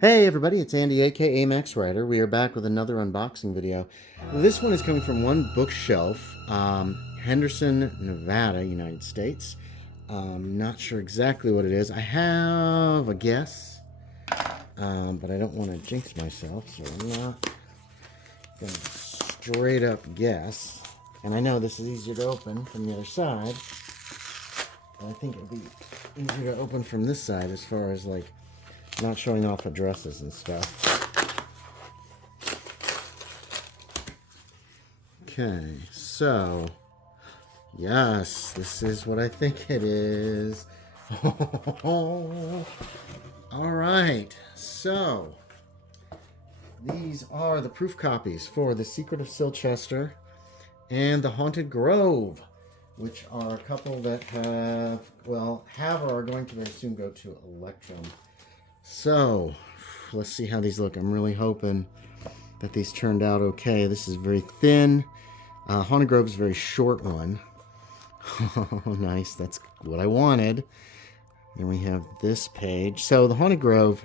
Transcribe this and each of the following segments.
Hey everybody, it's Andy aka Max Writer. We are back with another unboxing video. This one is coming from One Bookshelf, Henderson, Nevada, United States. Not sure exactly what it is. I have a guess, but I don't want to jinx myself, so I'm not going to straight up guess. And I know this is easier to open from the other side, but I think it would be easier to open from this side as far as like not showing off addresses and stuff. Okay, so yes, this is what I think it is. All right, so these are the proof copies for The Secret of Silcestre and The Haunted Grove, which are a couple that have or are going to very soon go to Electrum. So, let's see how these look. I'm really hoping that these turned out okay. This is very thin. Haunted Grove is a very short one. Oh, nice. That's what I wanted. Then we have this page. So, the Haunted Grove.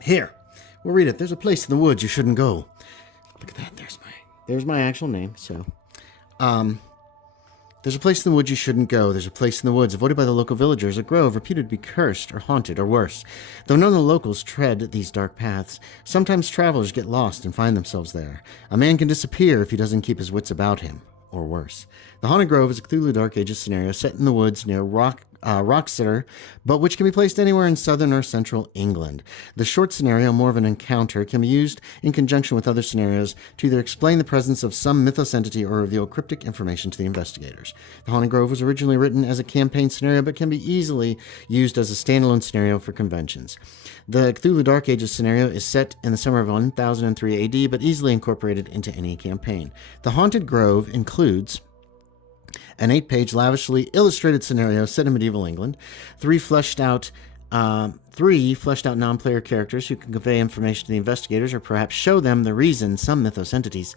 Here, we'll read it. There's a place in the woods you shouldn't go. Look at that. There's my actual name. So, there's a place in the woods you shouldn't go. There's a place in the woods avoided by the local villagers, a grove reputed to be cursed or haunted or worse. Though none of the locals tread these dark paths, sometimes travelers get lost and find themselves there. A man can disappear if he doesn't keep his wits about him, or worse. The Haunted Grove is a Cthulhu Dark Ages scenario set in the woods near Roxeter, but which can be placed anywhere in southern or central England. The short scenario, more of an encounter, can be used in conjunction with other scenarios to either explain the presence of some mythos entity or reveal cryptic information to the investigators. The Haunted Grove was originally written as a campaign scenario, but can be easily used as a standalone scenario for conventions. The Cthulhu Dark Ages scenario is set in the summer of 1003 AD, but easily incorporated into any campaign. The Haunted Grove includes an 8-page, lavishly illustrated scenario set in medieval England, three fleshed out non-player characters who can convey information to the investigators or perhaps show them the reason some mythos entity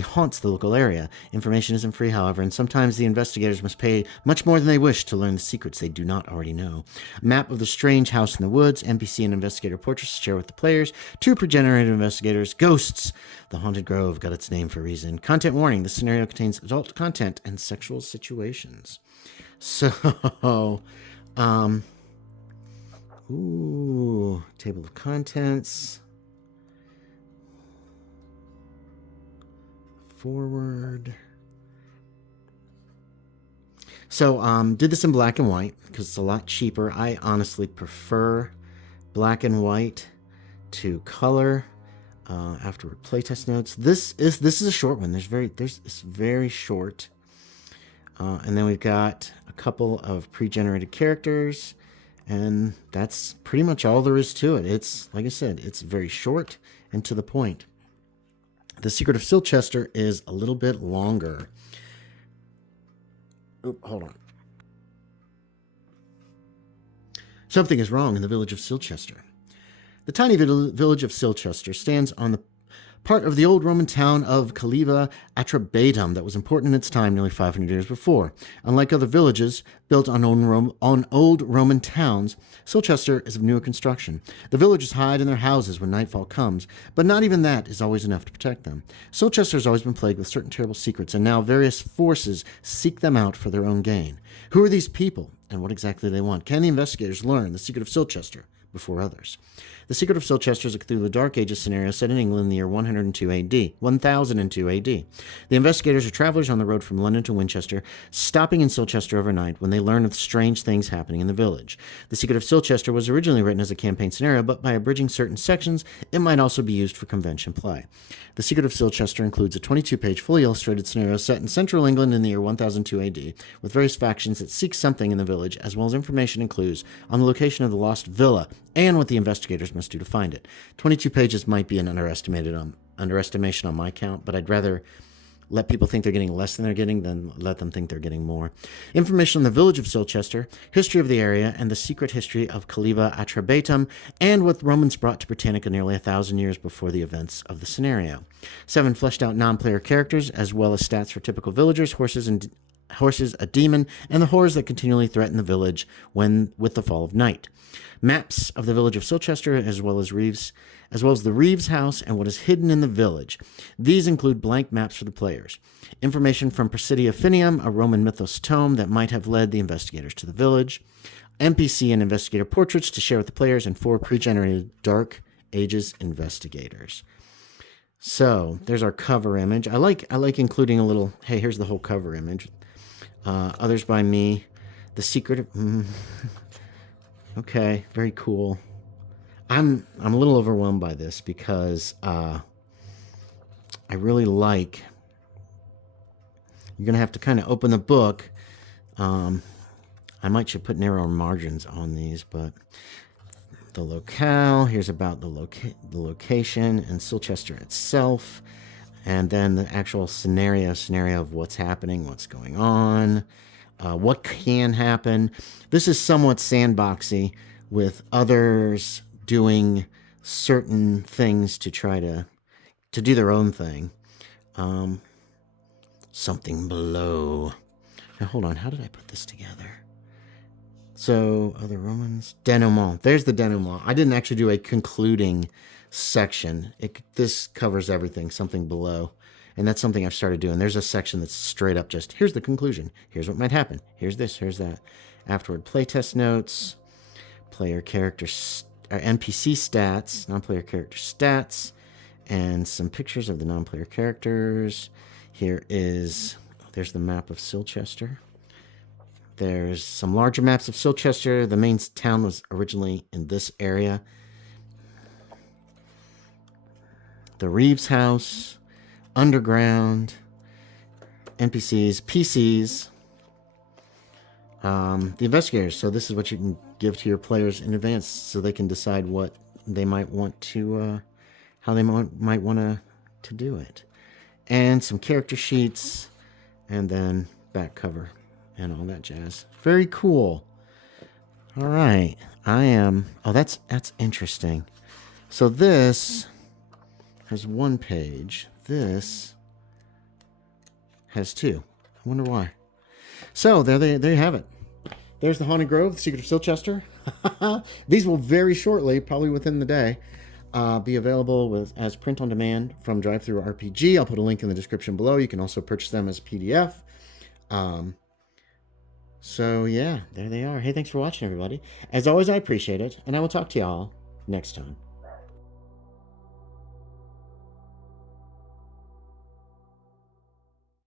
haunts the local area. Information isn't free, however, and sometimes the investigators must pay much more than they wish to learn the secrets they do not already know. A map of the strange house in the woods, NPC and investigator portraits to share with the players, two pre-generated investigators, ghosts. The Haunted Grove got its name for a reason. Content warning, this scenario contains adult content and sexual situations. So, table of contents. Forward. So, did this in black and white because it's a lot cheaper. I honestly prefer black and white to color. Afterward playtest notes. This is a short one. It's very short. And then we've got a couple of pre-generated characters, and that's pretty much all there is to it. It's, like I said, it's very short and to the point. The Secret of Silcestre is a little bit longer. Oop, hold on. Something is wrong in the village of Silcestre. The tiny village of Silcestre stands on the part of the old Roman town of Caliva Atrabatum that was important in its time nearly 500 years before. Unlike other villages built on old Roman towns, Silcestre is of newer construction. The villagers hide in their houses when nightfall comes, but not even that is always enough to protect them. Silcestre has always been plagued with certain terrible secrets, and now various forces seek them out for their own gain. Who are these people, and what exactly do they want? Can the investigators learn the secret of Silcestre before others? The Secret of Silcestre is a Cthulhu Dark Ages scenario set in England in the year 1002 AD. The investigators are travelers on the road from London to Winchester, stopping in Silcestre overnight when they learn of strange things happening in the village. The Secret of Silcestre was originally written as a campaign scenario, but by abridging certain sections, it might also be used for convention play. The Secret of Silcestre includes a 22-page, fully illustrated scenario set in central England in the year 1002 AD, with various factions that seek something in the village, as well as information and clues on the location of the lost villa and what the investigators must do to find it. 22 pages might be an underestimation on my count, but I'd rather let people think they're getting less than they're getting than let them think they're getting more. Information on the village of Silcestre, history of the area, and the secret history of Caliva Atrabatum, and what Romans brought to Britannica nearly 1,000 years before the events of the scenario. 7 fleshed out non-player characters, as well as stats for typical villagers, horses, and horses, a demon, and the horrors that continually threaten the village with the fall of night. Maps of the village of Silcestre, as well as the Reeves house and what is hidden in the village. These include blank maps for the players. Information from Presidia Finium, a Roman mythos tome that might have led the investigators to the village. NPC and investigator portraits to share with the players, and 4 pre-generated Dark Ages investigators. So there's our cover image. I like including a little, hey, here's the whole cover image. Others by me. The Secret of... Okay, very cool. I'm a little overwhelmed by this because I really like... You're going to have to kind of open the book. I might should put narrower margins on these, but the locale, here's about the location and Silcestre itself, and then the actual scenario of what's happening, what's going on, what can happen. This is somewhat sandboxy, with others doing certain things to try to do their own thing. Something below. Now hold on, how did I put this together? So, other Romans, denouement. There's the denouement. I didn't actually do a concluding section. This covers everything, something below. And that's something I've started doing. There's a section that's straight up just, here's the conclusion. Here's what might happen. Here's this, here's that. Afterward, playtest notes, player character, NPC stats, non-player character stats, and some pictures of the non-player characters. There's the map of Silcestre. There's some larger maps of Silcestre. The main town was originally in this area. The Reeves house, underground, NPCs, PCs, the investigators. So this is what you can give to your players in advance so they can decide what they might want to, how they might want to do it. And some character sheets, and then back cover and all that jazz. Very cool. All right. Oh, that's interesting. So this has 1 page. This has 2. I wonder why. So there you have it. There's the Haunted Grove, the Secret of Silcestre. These will very shortly, probably within the day, be available as print on demand from DriveThruRPG. I'll put a link in the description below. You can also purchase them as PDF. So yeah, there they are. Hey, thanks for watching, everybody. As always, I appreciate it, and I will talk to y'all next time.